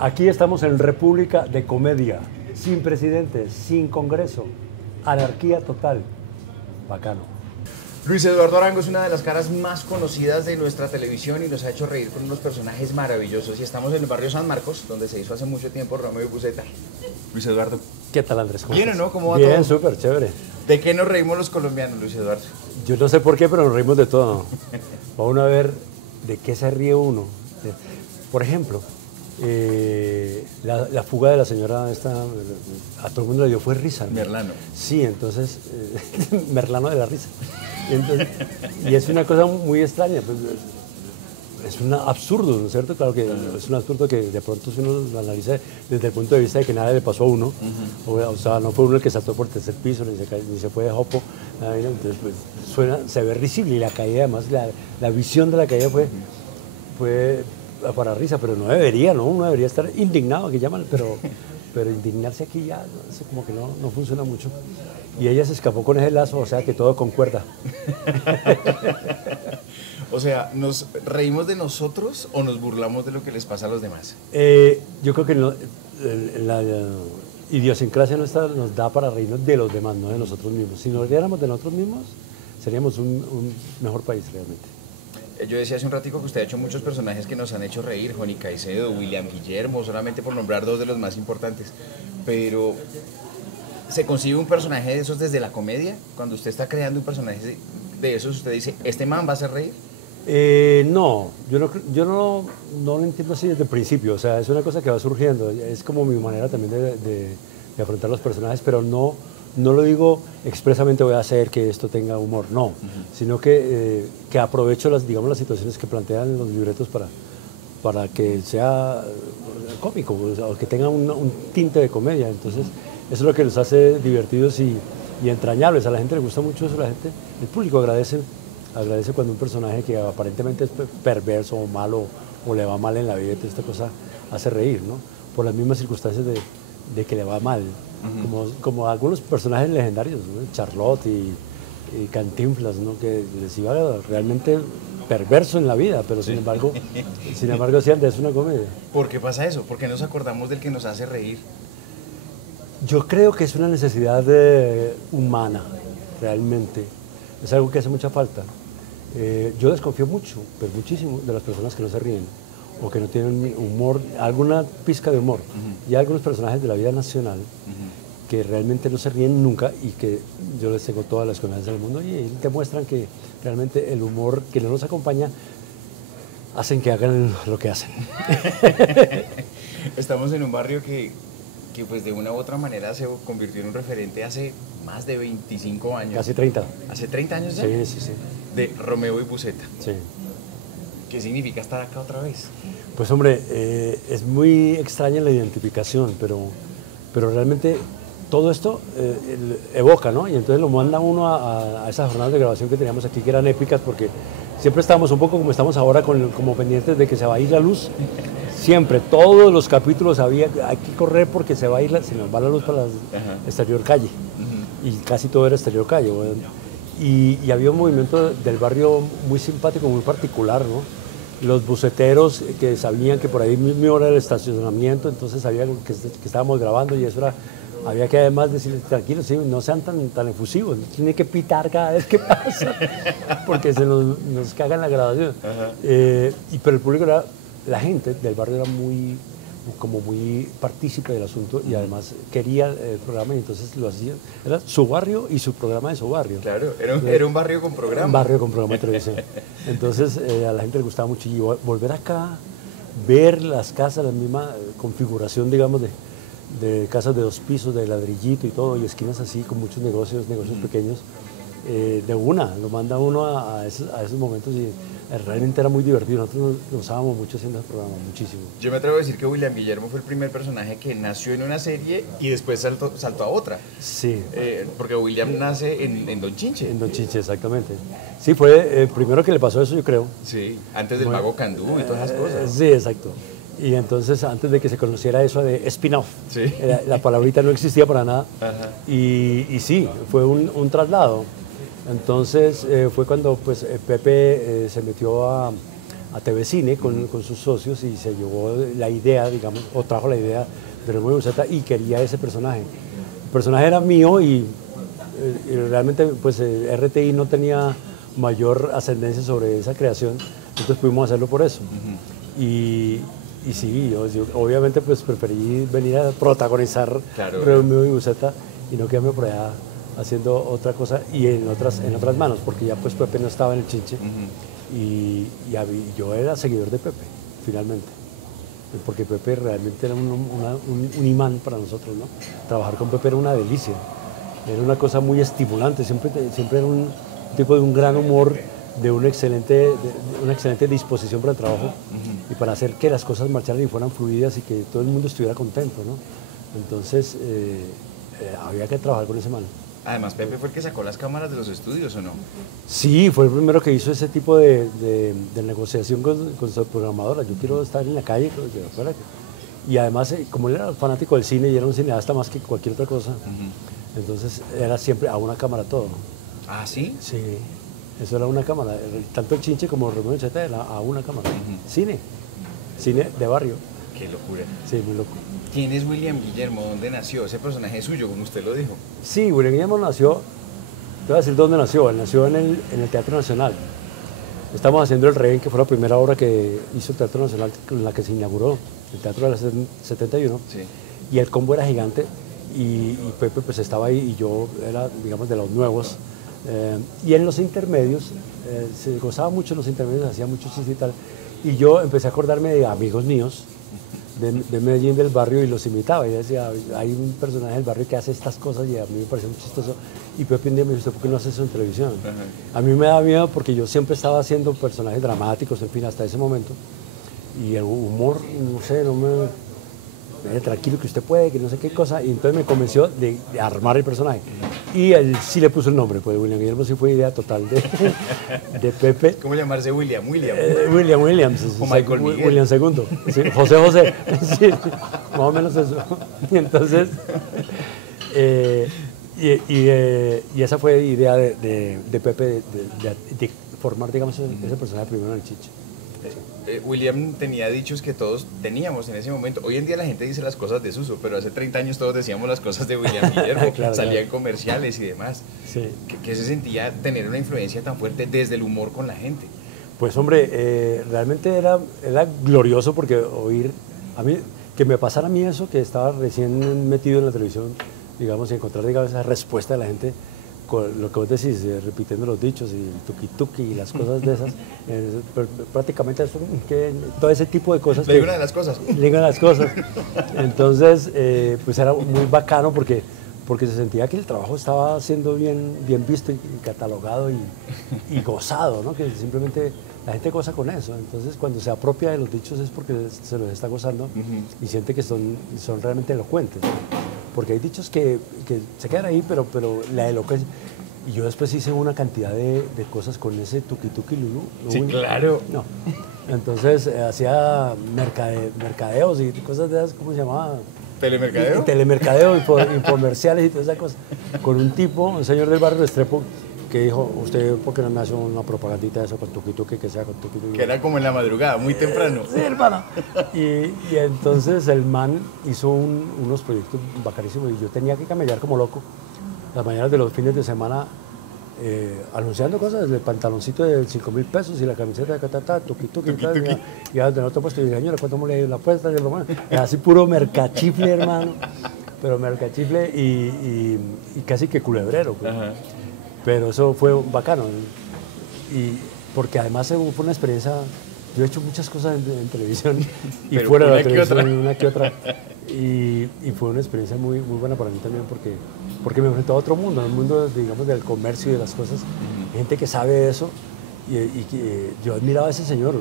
Aquí estamos en República de Comedia, sin presidente, sin Congreso, anarquía total. Bacano. Luis Eduardo Arango es una de las caras más conocidas de nuestra televisión y nos ha hecho reír con unos personajes maravillosos. Y estamos en el barrio San Marcos, donde se hizo hace mucho tiempo Romeo y Buceta. Luis Eduardo. ¿Qué tal, Andrés? ¿Bien o no? ¿Cómo va todo? Bien, todo? súper, chévere. ¿De qué nos reímos los colombianos, Luis Eduardo? Yo no sé por qué, pero nos reímos de todo. Vamos a ver de qué se ríe uno. Por ejemplo, la fuga de la señora esta, a todo el mundo le dio fue risa, ¿no? Merlano. Sí, entonces, Merlano de la risa. Y es una cosa muy extraña, pues, es un absurdo, ¿no es cierto? Claro que es un absurdo que de pronto si uno lo analiza desde el punto de vista de que nada le pasó a uno, o sea, no fue uno el que saltó por el tercer piso, ni se fue de jopo, entonces pues, se ve risible y la caída, además la visión de la caída fue para risa, pero no debería, ¿no? Uno debería estar indignado, que llaman, pero indignarse aquí ya como que no funciona mucho. Y ella se escapó con ese lazo, o sea que todo concuerda. O sea, ¿nos reímos de nosotros o nos burlamos de lo que les pasa a los demás? Yo creo que la idiosincrasia nuestra nos da para reírnos de los demás, no de nosotros mismos. Si nos riéramos de nosotros mismos, seríamos un mejor país realmente. Yo decía hace un ratico que usted ha hecho muchos personajes que nos han hecho reír, Johnny Caicedo, William Guillermo, solamente por nombrar dos de los más importantes. Pero, ¿se concibe un personaje de esos desde la comedia? Cuando usted está creando un personaje de esos, usted dice, ¿este man va a hacer reír? No, yo no lo entiendo así desde el principio, o sea, es una cosa que va surgiendo, es como mi manera también de afrontar los personajes, pero no lo digo expresamente voy a hacer que esto tenga humor, no, sino que aprovecho las situaciones que plantean los libretos para que sea cómico, o que tenga un tinte de comedia, entonces eso es lo que los hace divertidos y entrañables, a la gente le gusta mucho eso, el público agradece cuando un personaje que aparentemente es perverso o malo o le va mal en la vida, toda esta cosa hace reír, ¿no? Por las mismas circunstancias de que le va mal, como algunos personajes legendarios, ¿no? Charlotte y Cantinflas, ¿no? Que les iba realmente perverso en la vida, pero sin embargo decían, es una comedia. ¿Por qué pasa eso? ¿Por qué nos acordamos del que nos hace reír? Yo creo que es una necesidad humana, realmente. Es algo que hace mucha falta. Yo desconfío mucho, pero muchísimo, de las personas que no se ríen o que no tienen humor, alguna pizca de humor. Y hay algunos personajes de la vida nacional que realmente no se ríen nunca y que yo les tengo todas las confianzas del mundo y demuestran que realmente el humor que no nos acompaña hacen que hagan lo que hacen. Estamos en un barrio que pues de una u otra manera se convirtió en un referente hace más de 25 años. Casi 30. ¿Hace 30 años ya? Sí. De Romeo y Buceta. Sí. ¿Qué significa estar acá otra vez? Pues hombre, es muy extraña la identificación, pero realmente todo esto evoca, ¿no? Y entonces lo manda uno a esas jornadas de grabación que teníamos aquí, que eran épicas, porque siempre estábamos un poco como estamos ahora, como pendientes de que se va a ir la luz. Siempre, todos los capítulos hay que correr porque se nos va la luz para la exterior calle. Y casi todo era exterior calle. Bueno. Y había un movimiento del barrio muy simpático, muy particular, ¿no? Los buceteros que sabían que por ahí mismo era el estacionamiento, entonces sabían que estábamos grabando y eso era... Había que además decirles, tranquilos, sí, no sean tan efusivos, tiene que pitar cada vez que pasa, porque se nos cagan la grabación. Pero el público la gente del barrio era muy partícipe del asunto y además quería el programa y entonces lo hacían. Era su barrio y su programa de su barrio. Claro, era un barrio con programa. Un barrio con programa de televisión. Entonces a la gente le gustaba mucho y volver acá, ver las casas, la misma configuración, digamos, de casas de 2 pisos, de ladrillito y todo, y esquinas así con muchos negocios pequeños, de una, lo manda uno a esos momentos y realmente era muy divertido. Nosotros nos usábamos mucho haciendo el programa, muchísimo. Yo me atrevo a decir que William Guillermo fue el primer personaje que nació en una serie y después saltó a otra. Sí. Porque William nace en Don Chinche. En Don Chinche, exactamente. Sí, fue el primero que le pasó eso, yo creo. Sí, antes del Mago Candú y todas esas cosas. Sí, exacto. Y entonces, antes de que se conociera eso de spin-off, sí. La palabrita no existía para nada. Ajá. Y sí, fue un traslado. Entonces, fue cuando pues, Pepe se metió a a TV Cine con sus socios y se llevó la idea, digamos, o trajo la idea de Romeo y Buceta y quería ese personaje. El personaje era mío y realmente pues RTI no tenía mayor ascendencia sobre esa creación, entonces pudimos hacerlo por eso. Y sí, yo obviamente pues preferí venir a protagonizar Romeo y Buceta y no quedarme por allá haciendo otra cosa y en otras manos, porque ya pues Pepe no estaba en el Chinche y yo era seguidor de Pepe, finalmente. Porque Pepe realmente era un imán para nosotros, ¿no? Trabajar con Pepe era una delicia, era una cosa muy estimulante, siempre era un tipo de un gran humor, de una excelente disposición para el trabajo y para hacer que las cosas marcharan y fueran fluidas y que todo el mundo estuviera contento, ¿no? Entonces había que trabajar con ese man. Además, Pepe fue el que sacó las cámaras de los estudios, ¿o no? Sí, fue el primero que hizo ese tipo de negociación con su programadora. Yo quiero estar en la calle, y además, como él era fanático del cine y era un cineasta más que cualquier otra cosa, entonces era siempre a una cámara todo. ¿Ah, sí? Sí, eso era una cámara. Tanto el Chinche como Romeo y Buceta era a una cámara. Cine de barrio. Qué locura. Sí, muy loco. ¿Quién es William Guillermo? ¿Dónde nació? Ese personaje es suyo, como usted lo dijo. Sí, William Guillermo nació, te voy a decir dónde nació. Él nació en el Teatro Nacional. Estamos haciendo El Rehén, que fue la primera obra que hizo el Teatro Nacional, con la que se inauguró el Teatro de la 71. Sí. Y el combo era gigante y Pepe pues estaba ahí y yo era, digamos, de los nuevos. Y en los intermedios, se gozaba mucho en los intermedios, hacía mucho chiste y tal. Y yo empecé a acordarme de amigos míos de Medellín, del barrio, y los imitaba. Y decía, hay un personaje del barrio que hace estas cosas y a mí me pareció muy chistoso. Y Pepe un día me dijo, ¿por qué no haces eso en televisión? A mí me da miedo porque yo siempre estaba haciendo personajes dramáticos, en fin, hasta ese momento. Y el humor, no sé, no me tranquilo que usted puede, que no sé qué cosa. Y entonces me convenció de armar el personaje. Y él sí le puso el nombre, pues William Guillermo sí fue idea total de Pepe. ¿Cómo llamarse William? William Williams. O Michael Miguel. William II. Sí, José. Sí, más o menos eso. Y entonces, y esa fue idea de Pepe de formar, digamos, ese personaje primero en el Chiche. William tenía dichos que todos teníamos en ese momento. Hoy en día la gente dice las cosas desuso, pero hace 30 años todos decíamos las cosas de William Guillermo. Salían comerciales y demás. Sí. ¿Qué se sentía tener una influencia tan fuerte desde el humor con la gente? Pues hombre, realmente era glorioso porque que me pasara a mí eso, que estaba recién metido en la televisión, digamos, y encontrar, digamos, esa respuesta de la gente con lo que vos decís, repitiendo los dichos y el tuki-tuki y las cosas de esas, prácticamente eso, todo ese tipo de cosas. Le digo una de las cosas. Le digo las cosas. Entonces, pues era muy bacano porque se sentía que el trabajo estaba siendo bien visto y catalogado y gozado, ¿no? Que simplemente la gente goza con eso. Entonces, cuando se apropia de los dichos es porque se los está gozando y siente que son realmente elocuentes, ¿no? Porque hay dichos que se quedan ahí, pero la elocuencia. Y yo después hice una cantidad de cosas con ese tuki-tuki Lulú. Sí, claro. No. Entonces hacía mercadeos y cosas de esas, ¿cómo se llamaba? ¿Telemercadeo? Telemercadeo, infomerciales y toda esa cosa. Con un tipo, un señor del barrio de Restrepo, que dijo, ¿usted por qué no me hace una propagandita de eso con tuki-tuki, que sea con tuki-tuki? Que era como en la madrugada, muy temprano. Sí, hermano. Y entonces el man hizo unos proyectos bacanísimos y yo tenía que camellar como loco las mañanas de los fines de semana anunciando cosas, el pantaloncito de 5.000 pesos y la camiseta de catata, tuki-tuki. Y de otro puesto, y dije, señora, ¿cuánto me le dio la apuesta? Era así puro mercachifle, hermano. Pero mercachifle y casi que culebrero. Pues. Pero eso fue bacano. Y porque además fue una experiencia. Yo he hecho muchas cosas en televisión y fuera de la televisión, una que otra. Y fue una experiencia muy buena para mí también porque me enfrentó a otro mundo, el mundo, digamos, del comercio y de las cosas. Gente que sabe eso y que yo admiraba a ese señor.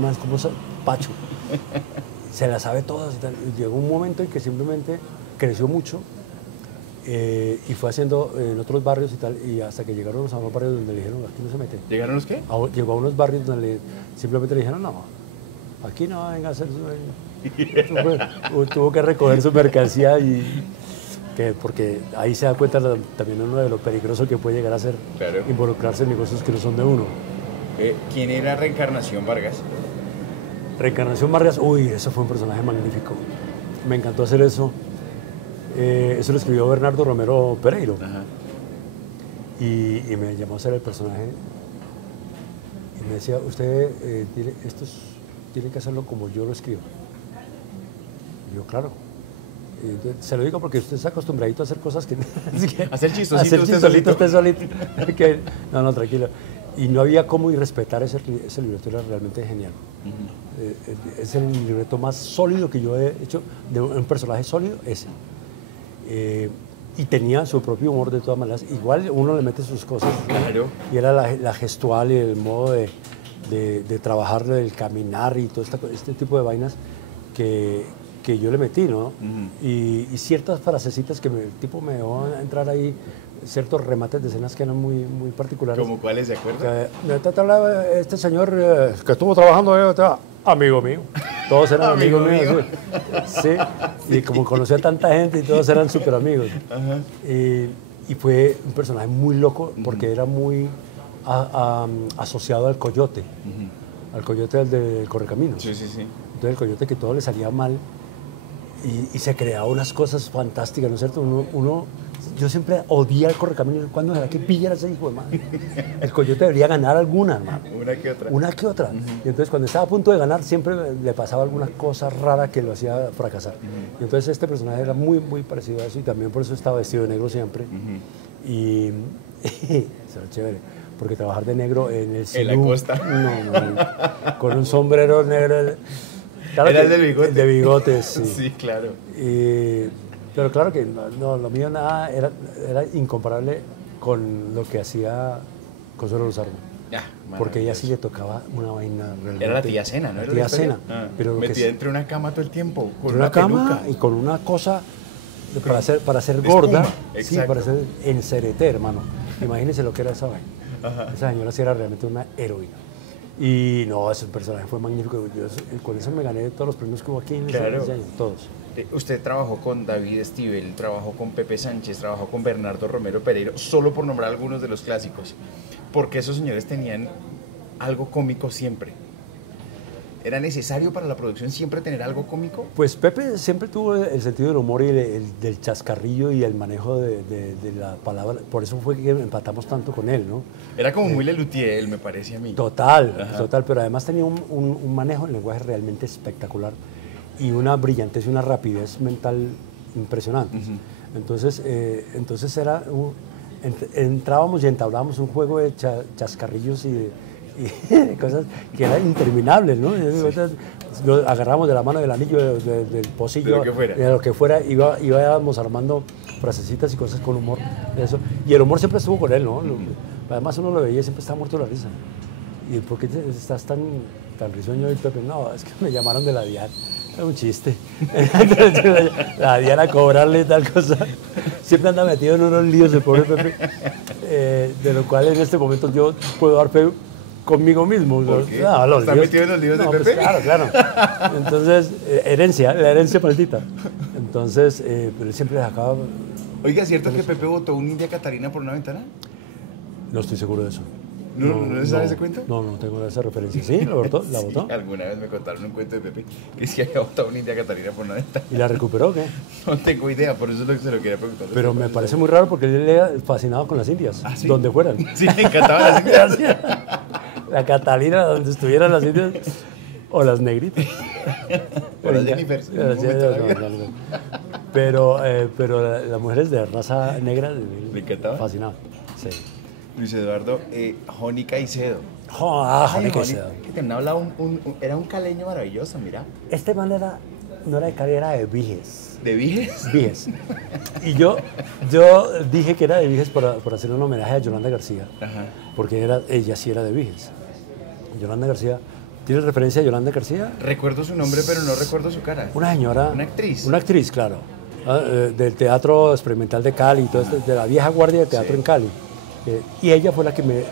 Más como Pacho. Se la sabe todas y tal. Y llegó un momento en que simplemente creció mucho. Y fue haciendo en otros barrios y tal, y hasta que llegaron a unos barrios donde le dijeron, aquí no se mete. ¿Llegaron los qué? Llegó a unos barrios donde simplemente le dijeron, no, aquí no venga a hacer tuvo que recoger su mercancía porque ahí se da cuenta también uno de lo peligroso que puede llegar a ser involucrarse en negocios que no son de uno. ¿Quién era Reencarnación Vargas? Reencarnación Vargas, uy, eso fue un personaje magnífico. Me encantó hacer eso. Eso lo escribió Bernardo Romero Pereiro. Ajá. Y me llamó a ser el personaje. Y me decía, usted tiene que hacerlo como yo lo escribo. Y yo, claro. Y entonces, se lo digo porque usted está acostumbradito a hacer cosas que... Hacer chistosito hacer usted chistosito usted solito. solito. No, tranquilo. Y no había cómo irrespetar ese libreto, era realmente genial. Es el libreto más sólido que yo he hecho, de un personaje sólido, ese. Y tenía su propio humor de todas maneras. Igual uno le mete sus cosas. Claro. Y era la gestual y el modo de trabajar, el caminar y todo este tipo de vainas que yo le metí, ¿no? Y ciertas frasecitas que el tipo me dejó entrar ahí, ciertos remates de escenas que eran muy, muy particulares. ¿Cómo cuáles, de acuerdo? Te hablaba este señor que estuvo trabajando ahí, amigo mío. Todos eran amigos míos. Sí. Y como conocía a tanta gente y todos eran súper amigos. Y fue un personaje muy loco porque era muy asociado al coyote. Al coyote del Correcaminos. Sí. Entonces el coyote que todo le salía mal y se creaba unas cosas fantásticas, ¿no es cierto? Yo siempre odié al Correcaminos. ¿Cuándo será que pillara ese hijo de madre? El coyote debería ganar alguna, hermano. Una que otra. Y entonces cuando estaba a punto de ganar siempre le pasaba alguna cosa rara que lo hacía fracasar. Y entonces este personaje era muy, muy parecido a eso y también por eso estaba vestido de negro siempre. Y eso era chévere. Porque trabajar de negro en el En la costa. No, con un sombrero negro. Claro, era el de bigote. De bigotes, sí. Sí, claro. Pero claro que no, lo mío nada era incomparable con lo que hacía Consuelo Luzardo. Porque ella sí le tocaba una vaina realmente. Era la tía Cena, ¿no? La tía Cena. Pero metida entre una cama todo el tiempo. Con una cama y con una cosa para ser gorda. Sí, para ser encereté, hermano. Imagínense lo que era esa vaina. Esa señora sí era realmente una heroína. Y no, ese personaje fue magnífico. Con eso me gané todos los premios que hubo aquí en ese año, todos. Usted trabajó con David Stivel, trabajó con Pepe Sánchez, trabajó con Bernardo Romero Pereiro, solo por nombrar algunos de los clásicos. Porque esos señores tenían algo cómico siempre. ¿Era necesario para la producción siempre tener algo cómico? Pues Pepe siempre tuvo el sentido del humor y del chascarrillo y el manejo de la palabra. Por eso fue que empatamos tanto con él, ¿no? Era como muy Lelutier, me parece a mí. Total, pero además tenía un manejo del lenguaje realmente espectacular y una brillantez y una rapidez mental impresionantes. Entonces era entrábamos y entablábamos un juego de chascarrillos y cosas que eran interminables, ¿no? Lo agarramos de la mano del anillo, del pocillo, de lo que fuera, íbamos armando frasecitas y cosas con humor. Eso. Y el humor siempre estuvo con él, ¿no? Además uno lo veía y siempre estaba muerto de la risa. ¿Y por qué estás tan risueño hoy, Pepe? No, es que me llamaron de la DIAN. Era un chiste. La DIAN a cobrarle y tal cosa. Siempre anda metido en unos líos el pobre Pepe. De lo cual en este momento yo puedo dar fe conmigo mismo. ¿Por qué? No, ¿Está metido en los líos de Pepe? Pues, claro. Entonces, la herencia maldita. Entonces, pero él siempre sacaba... Oiga, ¿cierto que Pepe botó un India Catarina por una ventana? No estoy seguro de eso. ¿No sabes ese cuento? No tengo esa referencia. ¿Sí? ¿La botó? Sí, alguna vez me contaron un cuento de Pepe que es que había botado una India Catarina por una ventana. ¿Y la recuperó o qué? No tengo idea, por eso se lo quería preguntar. Pero me parece muy raro porque él era fascinado con las indias, ¿sí? donde fueran. Sí, le encantaban las indias. La Catalina, donde estuvieran las indias, o las negritas. O las Jennifer. Pero las mujeres de raza negra ¿le encantaba? Fascinaban. Sí. Luis Eduardo, Joni Caicedo. Joni Caicedo. Que te hablaba era un caleño maravilloso, mira. Este man no era de Cali, era de Viges. ¿De Viges? Viges. Y yo dije que era de Viges por hacer un homenaje a Yolanda García. Porque ella sí era de Viges. Yolanda García. ¿Tienes referencia a Yolanda García? Recuerdo su nombre, pero no recuerdo su cara. Una señora. Una actriz. Una actriz, claro. Del Teatro Experimental de Cali, de la vieja guardia de teatro en Cali. Y ella fue la que me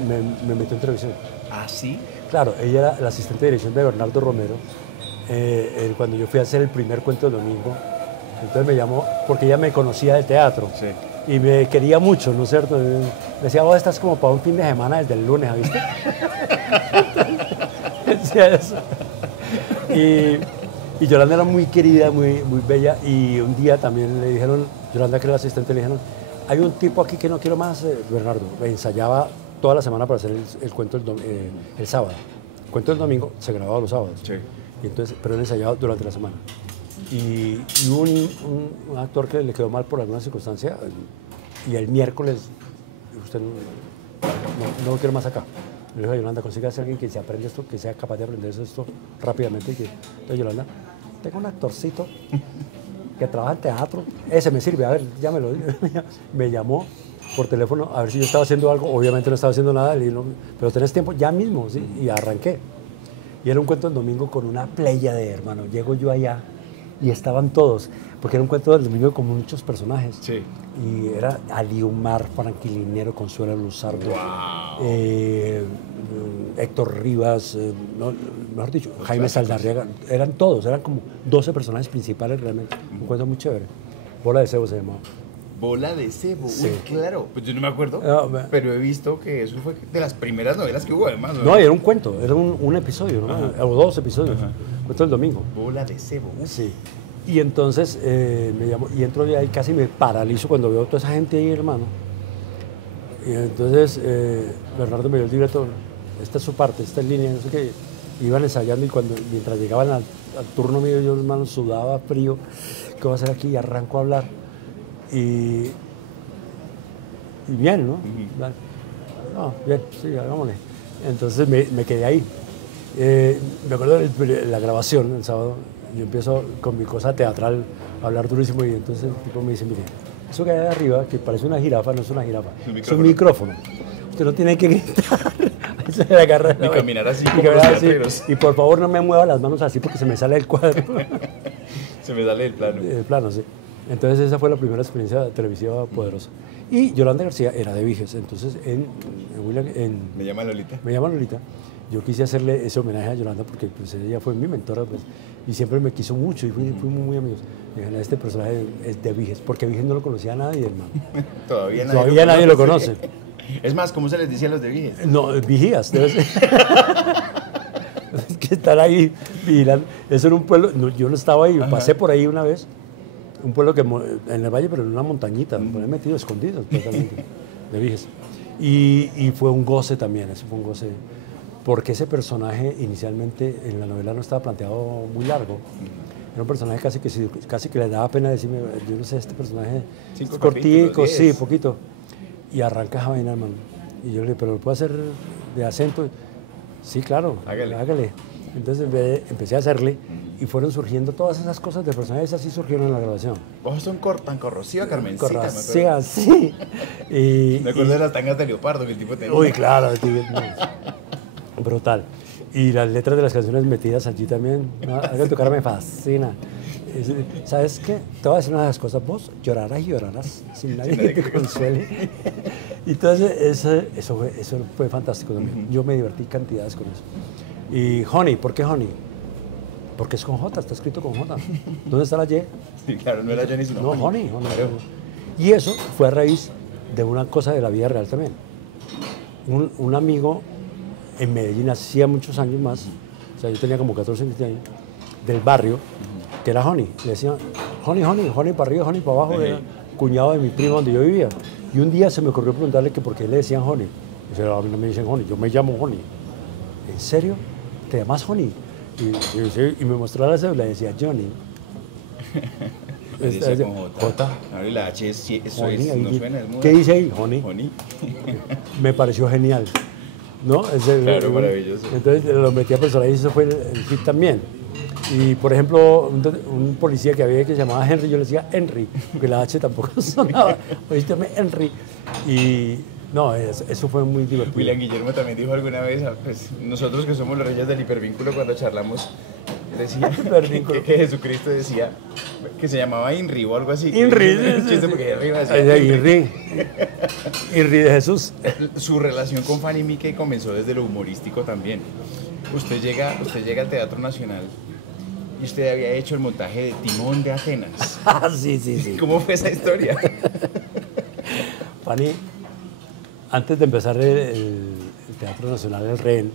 metió en televisión. ¿Ah, sí? Claro, ella era la asistente de dirección de Bernardo Romero. Cuando yo fui a hacer el primer cuento del domingo, entonces me llamó, porque ella me conocía del teatro. Sí. Y me quería mucho, ¿no es cierto? Me decía, vos estás como para un fin de semana desde el lunes, ¿viste? Decía eso. Y Yolanda era muy querida, muy bella. Y un día también le dijeron, Yolanda, que era la asistente, le dijeron, hay un tipo aquí que no quiero más, Bernardo. Ensayaba toda la semana para hacer el cuento el sábado. El cuento del domingo se grababa los sábados. Sí. Y entonces, pero él ensayaba durante la semana. Y hubo un actor que le quedó mal por alguna circunstancia y el miércoles, usted no lo quiero más acá. Le dijo a Yolanda, consígase a alguien que se aprenda esto, que sea capaz de aprenderse esto rápidamente. Entonces, Yolanda, tengo un actorcito que trabaja en teatro, ese me sirve, a ver, llámelo. Me llamó por teléfono a ver si yo estaba haciendo algo, obviamente no estaba haciendo nada, le dije, no, pero tenés tiempo, ya mismo, ¿sí? Y arranqué. Y era un cuento del domingo con una playa de hermanos. Llego yo allá y estaban todos, porque era un cuento del domingo con muchos personajes. Sí. Y era Aliumar, Franquilinero, Consuelo Luzardo, Wow. Héctor Rivas, mejor dicho, Jaime Saldarriaga. Eran todos, eran como 12 personajes principales realmente. Un cuento muy chévere. Bola de Cebo se llamaba. Bola de Cebo, Sí. uy, claro. Pues yo no me acuerdo, No, pero he visto que eso fue de las primeras novelas que hubo, además. No, era un cuento, era un episodio, ¿no? O 2 episodios. Cuento del domingo. Bola de Cebo. Sí. Y entonces me llamó, y entro de ahí, casi me paralizo cuando veo toda esa gente ahí, hermano. Y entonces Bernardo me dio el director, esta es su parte, esta es línea, no sé qué. Iban ensayando y mientras llegaban al turno mío, yo, hermano, sudaba frío. ¿Qué voy a hacer aquí? Y arranco a hablar. Y bien, ¿no? Vale. No, bien, sí, hagámosle. Entonces me quedé ahí. Me acuerdo de la grabación el sábado, yo empiezo con mi cosa teatral a hablar durísimo y entonces el tipo me dice, mire, eso que hay de arriba, que parece una jirafa, no es una jirafa, es un micrófono. Usted no tiene que gritar. Ahí se le agarra Y caminar así como caminar los así. teatreros. Y por favor no me mueva las manos así porque se me sale el cuadro. Se me sale el plano. El plano, sí. Entonces esa fue la primera experiencia televisiva poderosa. Y Yolanda García era de Viges, entonces Me llama Lolita. me llama Lolita. Yo quise hacerle ese homenaje a Yolanda porque pues, ella fue mi mentora pues, y siempre me quiso mucho y fuimos muy amigos. Dije, este personaje es de Viges, porque Viges no lo conocía a nadie, hermano. Todavía Nadie lo conoce. Es más, ¿cómo se les dice a los de Viges? No, vigías, debe ser. Es que estar ahí vigilando. Eso era un pueblo, yo no estaba ahí, pasé por ahí una vez. Un pueblo que en el valle, pero en una montañita, por ahí metido, escondido totalmente, de Viges. Y fue un goce también, eso fue un goce. Porque ese personaje inicialmente en la novela no estaba planteado muy largo. Era un personaje casi que le daba pena decirme, yo no sé, este personaje es cortico, sí, poquito. Y arranca esa vaina, hermano. Y yo le dije, pero ¿lo puedo hacer de acento? Sí, claro, hágale. Entonces empecé a hacerle y fueron surgiendo todas esas cosas de personajes, así surgieron en la grabación. Vos son tan corrosiva, Carmencita. Corrosiva, sí. Me acuerdo de las tangas de leopardo que el tipo tenía. Uy, claro, tío, brutal. Y las letras de las canciones metidas allí también, ¿no? Algo de tocar me fascina. ¿Sabes qué? Te voy a decir una de las cosas, vos llorarás y llorarás sin nadie que te consuele. Y entonces eso fue fantástico también. Yo me divertí cantidades con eso. Y Honey, ¿por qué Honey? Porque es con J, está escrito con J. ¿Dónde está la Y? Sí, claro, no era Johnny, sino No, Honey. Claro. Y eso fue a raíz de una cosa de la vida real también. Un amigo en Medellín hacía muchos años más, o sea, yo tenía como 14, 15 años, del barrio, que era Honey. Le decían, Honey para arriba, Honey para abajo, era cuñado de mi primo donde yo vivía. Y un día se me ocurrió preguntarle que por qué le decían Honey. Dice, a mí no me dicen Honey, yo me llamo Honey. ¿En serio? ¿Te llamas Honey? Y me mostró la cédula y decía Johnny. Decía con J. J. Ahora la H eso Honey, es, no suena, es muda. ¿Qué dice ahí? Honey. Honey. Me pareció genial. ¿No? Claro, maravilloso. Entonces lo metí a personaje y eso fue el hit también. Y por ejemplo, un policía que había que se llamaba Henry, yo le decía Henry, porque la H tampoco sonaba. Oíste, Henry. Y no, eso fue muy divertido. William Guillermo también dijo alguna vez, pues, nosotros que somos los reyes del hipervínculo, cuando charlamos, decía que Jesucristo decía que se llamaba Inri o algo así. Inri, chiste porque arriba decía Inri de Jesús. Su relación con Fanny Mickey comenzó desde lo humorístico también. Usted llega al Teatro Nacional y usted había hecho el montaje de Timón de Atenas. Sí. ¿Cómo fue esa historia? Fanny, antes de empezar el Teatro Nacional El Rehén,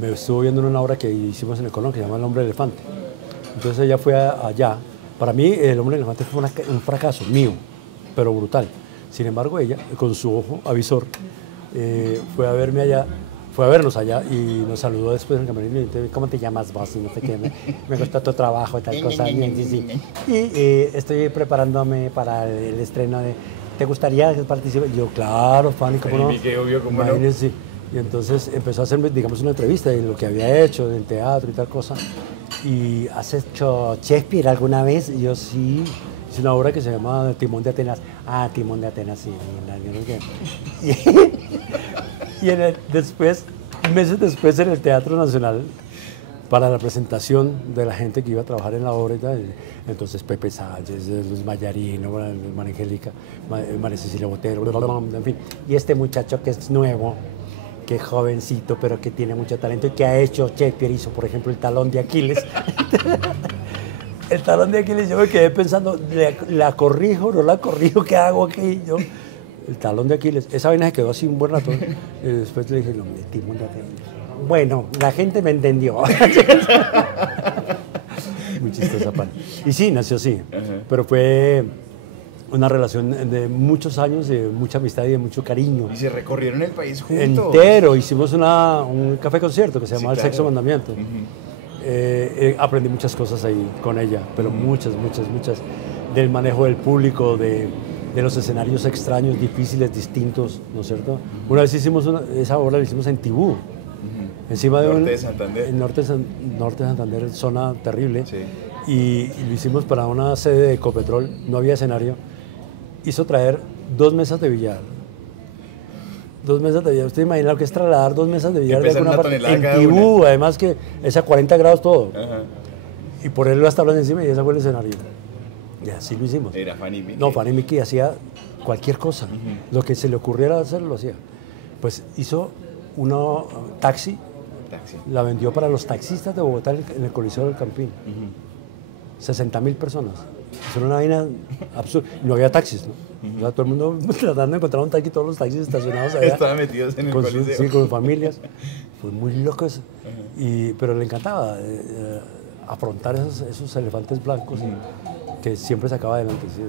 me estuvo viendo en una obra que hicimos en el Colón que se llama El Hombre Elefante. Entonces ella fue allá. Para mí, El Hombre Elefante fue un fracaso mío, pero brutal. Sin embargo, ella, con su ojo avisor, fue a verme allá, fue a vernos allá y nos saludó después en el camerino y dijo, ¿cómo te llamas vos? Y no sé qué, me gustó tu trabajo y tal cosa. Y estoy preparándome para el estreno de ¿te gustaría que participe? Yo, claro, Fanny, ¿cómo no? Obvio, ¿cómo no? Sí. Y entonces empezó a hacerme, digamos, una entrevista de lo que había hecho, del teatro y tal cosa. ¿Y has hecho Shakespeare alguna vez? Y yo, sí. Es una obra que se llama Timón de Atenas. Ah, Timón de Atenas, sí. Después, meses después, en el Teatro Nacional, para la presentación de la gente que iba a trabajar en la obra y tal, entonces Pepe Sánchez, Luis Mayarino, María Angélica, María Cecilia Botero, en fin. Y este muchacho que es nuevo, que es jovencito, pero que tiene mucho talento y que ha hecho Shakespeare, hizo, por ejemplo, El Talón de Aquiles. El Talón de Aquiles, yo me quedé pensando, ¿la corrijo, no la corrijo? ¿Qué hago aquí? Yo, El Talón de Aquiles. Esa vaina se quedó así un buen rato. Y después le dije, no, el Timón de Aquiles. Bueno, la gente me entendió. Muy chistosa, pan. Y sí, nació así. Pero fue una relación de muchos años, de mucha amistad y de mucho cariño. Y se recorrieron el país juntos. Entero. Hicimos un café concierto que se llamaba El Sexto Mandamiento. Aprendí muchas cosas ahí con ella, pero muchas. Del manejo del público, de los escenarios extraños, difíciles, distintos, ¿no es cierto? Una vez hicimos esa obra la hicimos en Tibú. Encima de norte de Santander. En norte de Santander, zona terrible. Sí. Y lo hicimos para una sede de Ecopetrol, no había escenario. Hizo traer 2 mesas de billar. 2 mesas de billar. ¿Usted imagina lo que es trasladar 2 mesas de billar de alguna parte? En Tibú, además que es a 40 grados todo. Ajá. Y ponerlo las tablas encima y ese fue el escenario. Y así lo hicimos. Era Fanny Mickey. No, Fanny Mickey hacía cualquier cosa. Lo que se le ocurriera hacer, lo hacía. Pues hizo una taxi. La vendió para los taxistas de Bogotá en el Coliseo del Campín. 60.000 personas. Eso era una vaina absurda. No había taxis, ¿no? O sea, todo el mundo tratando de encontrar un taxi, todos los taxis estacionados allá. Estaban metidos en el Coliseo. Sí, con sus familias. Fue muy loco eso. Pero le encantaba afrontar esos elefantes blancos que siempre sacaba adelante. Sí,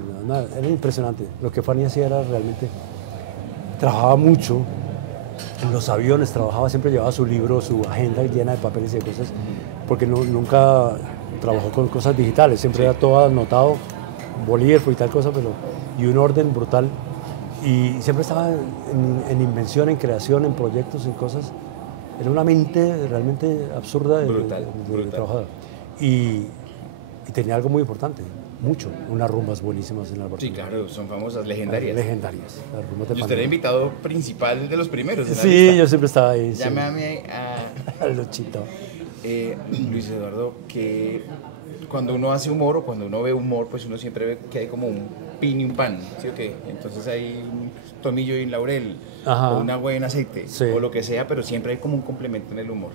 era impresionante. Lo que Fanny hacía era realmente... Trabajaba mucho. En los aviones trabajaba, siempre llevaba su libro, su agenda llena de papeles y de cosas, porque nunca trabajó con cosas digitales, siempre era todo anotado, bolígrafo y tal cosa, y un orden brutal. Y siempre estaba en invención, en creación, en proyectos, en cosas. Era una mente realmente absurda de trabajador. Y tenía algo muy importante. Mucho, unas rumbas buenísimas en Alberto. Sí, claro, son famosas, legendarias. Legendarias. Las rumbas de y usted era invitado principal de los primeros. Sí, lista. Yo siempre estaba ahí. Llámame a Luchito. Luis Eduardo, que cuando uno hace humor o cuando uno ve humor, pues uno siempre ve que hay como un pin y un pan, ¿sí o qué? Entonces hay un tomillo y un laurel, o un agua en aceite, o lo que sea, pero siempre hay como un complemento en el humor.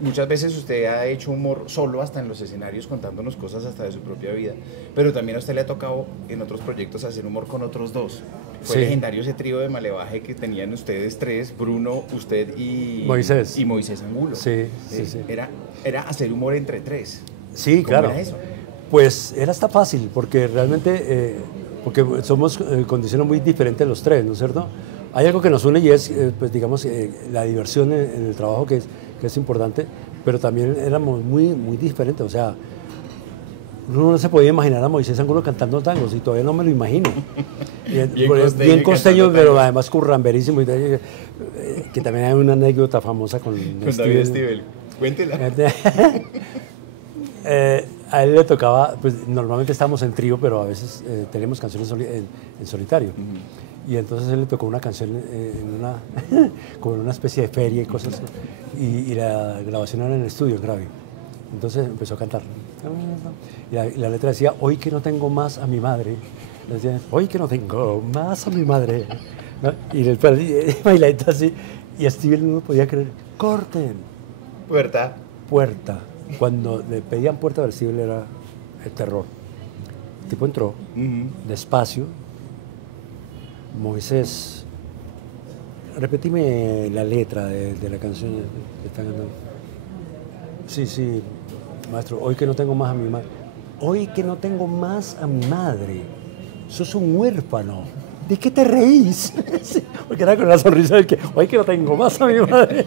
Muchas veces usted ha hecho humor solo hasta en los escenarios contándonos cosas hasta de su propia vida, pero también a usted le ha tocado en otros proyectos hacer humor con otros dos. Fue legendario ese trío de malevaje que tenían ustedes tres, Bruno, usted y Moisés Angulo. Sí. Era hacer humor entre tres. Sí, claro. ¿Cómo era eso? Pues era hasta fácil, porque realmente porque somos condiciones muy diferentes los tres, ¿no es cierto? Hay algo que nos une y es, pues digamos, la diversión en el trabajo que es importante, pero también éramos muy diferentes, o sea, uno no se podía imaginar a Moisés Angulo cantando tangos y todavía no me lo imagino. Bien costeño, pero además curramberísimo, que también hay una anécdota famosa con David Stivel. Cuéntela. A él le tocaba, pues normalmente estamos en trío, pero a veces tenemos canciones en solitario. Y entonces él le tocó una canción como en una especie de feria y cosas, y la grabación era en el estudio, en Gravy. Entonces empezó a cantar. Y la letra decía, hoy que no tengo más a mi madre. Decía, hoy que no tengo más a mi madre. ¿No? Y el bailadito así, y a Steven no podía creer, corten. Puerta. Cuando le pedían puerta al Steven era el terror. El tipo entró, despacio, Moisés, repetime la letra de la canción que están cantando. Sí, sí, maestro, hoy que no tengo más a mi madre. Hoy que no tengo más a mi madre. Sos un huérfano. ¿De qué te reís? Sí, porque era con la sonrisa de que hoy que no tengo más a mi madre.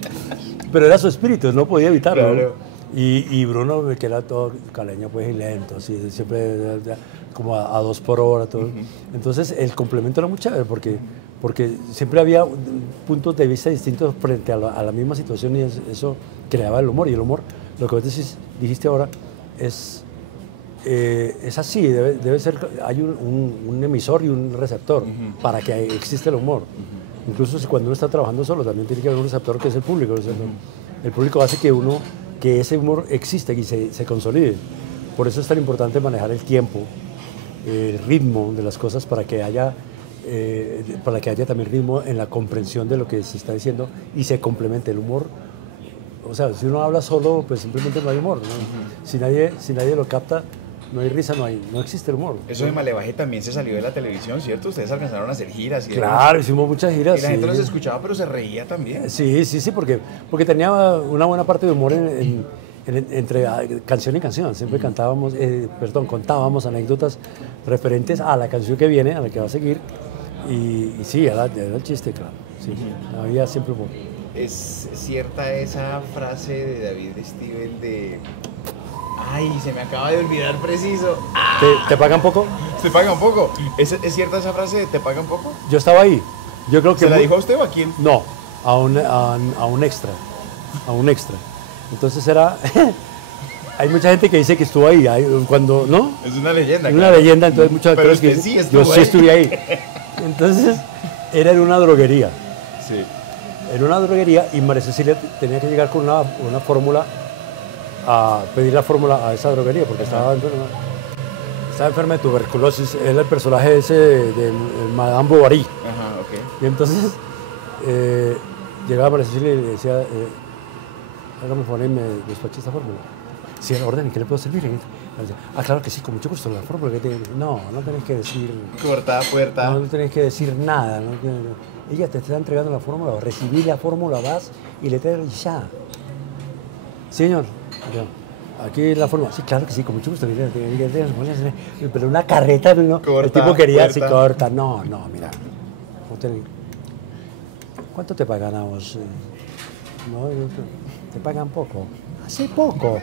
Pero era su espíritu, no podía evitarlo. Claro. Y Bruno, que era todo caleño, pues, y lento, así, siempre como a 2 por hora, todo. Entonces, el complemento era muy chévere, porque siempre había puntos de vista distintos frente a la misma situación, y eso creaba el humor. Y el humor, lo que vos dijiste ahora, es así, debe ser, hay un emisor y un receptor para que exista el humor. Incluso si cuando uno está trabajando solo, también tiene que haber un receptor que es el público. El público hace que ese humor exista y se consolide. Por eso es tan importante manejar el tiempo, el ritmo de las cosas para que haya también ritmo en la comprensión de lo que se está diciendo y se complemente el humor. O sea, si uno habla solo, pues simplemente no hay humor, ¿no? Si nadie lo capta, no hay risa, no existe el humor. Eso de Malevaje también se salió de la televisión, ¿cierto? Ustedes alcanzaron a hacer giras. Claro, hicimos muchas giras. Y la gente los escuchaba, pero se reía también. Sí, porque tenía una buena parte de humor entre canción y canción. Siempre contábamos anécdotas referentes a la canción que viene, a la que va a seguir. Y sí, era el chiste, claro. Sí, había siempre humor. ¿Es cierta esa frase de David Stivel de... Ay, se me acaba de olvidar preciso. ¿Te pagan poco? ¿Te pagan poco? ¿Es cierta esa frase de te pagan poco? Yo estaba ahí. Yo creo que ¿Se la dijo a usted o a quién? No, a un extra. Entonces era... Hay mucha gente que dice que estuvo ahí, cuando, ¿no? Es una leyenda. Es una leyenda, entonces muchas Pero veces que sí yo sí estuve ahí. Entonces, era en una droguería. Sí. En una droguería, y María Cecilia tenía que llegar con una fórmula, a pedir la fórmula a esa droguería, porque estaba enferma de tuberculosis. Era el personaje ese de Madame Bovary. Ajá, ok. Y entonces, llegaba María Cecilia y le decía, hágame favor y me despache esta fórmula. Sí, orden, ¿qué le puedo servir? Claro que sí, con mucho gusto, la fórmula que tiene. No tenés que decir... Cortada puerta. No tenés que decir nada. Ella te está entregando la fórmula, recibí la fórmula, vas y le traes ya. Señor, aquí la fórmula. Sí, claro que sí, con mucho gusto. Pero una carreta, ¿no? Corta, el tipo quería puerta. así corta. No, mira. ¿Cuánto te pagan a vos? No, te pagan poco. Hace poco.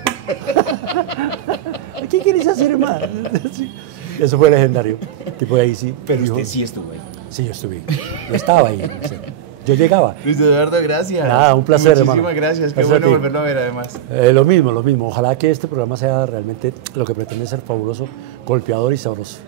¿Qué quieres hacer más? Sí. Eso fue legendario. Tipo de ahí sí. Pero usted sí estuvo ahí. Sí, yo estuve. Yo estaba ahí. Yo llegaba. Luis Eduardo, gracias. Nada, un placer, Muchísimas hermano. gracias. Qué Gracias a bueno ti. volverlo a ver, además. Lo mismo. Ojalá que este programa sea realmente lo que pretende ser fabuloso, golpeador y sabroso.